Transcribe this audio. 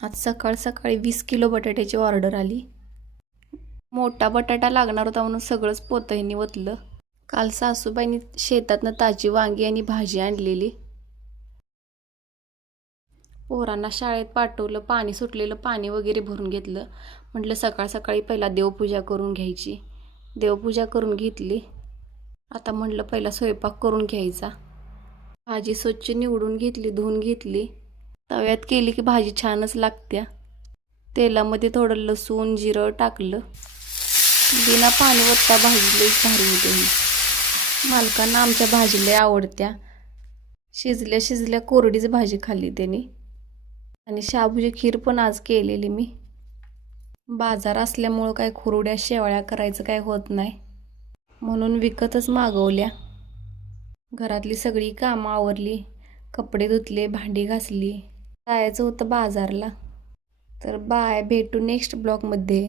आज सकाळ सकाळी 20 किलो बटाट्याची ऑर्डर आली. मोठा बटाटा लागणार होता म्हणून सगळंच पोतईनी ओतलं. काल सासूबाईंनी शेतातनं ताजी वांगी आणि भाजी आणलेली. पोरांना शाळेत पाठवलं, पाणी सुटलेलं पाणी वगैरे भरून घेतलं. म्हटलं सकाळ सकाळी पहिला देवपूजा करून घ्यायची. देवपूजा करून घेतली. आता म्हटलं पहिला स्वयंपाक करून घ्यायचा. भाजी स्वच्छ निवडून घेतली, धुवून घेतली. तव्यात केली की भाजी छानच लागत्या. तेलामध्ये थोडं लसूण जिरं टाकलं. बिना पाणी ओतता भाजी लई भारी होते ही. मालकांना आमच्या भाजी लई आवडत्या. शिजल्या शिजल्या कोरडीच भाजी खाल्ली त्यांनी. आणि शाबूची खीर पण आज केलेली मी. बाजार असल्यामुळं काय खुरड्या शेवळ्या करायचं काय होत नाही, म्हणून विकतच मागवल्या. घरातली सगळी कामं आवरली, कपडे धुतले, भांडी घासली. जायचं होतं बाजारला. तर बाय, भेटू नेक्स्ट ब्लॉगमध्ये.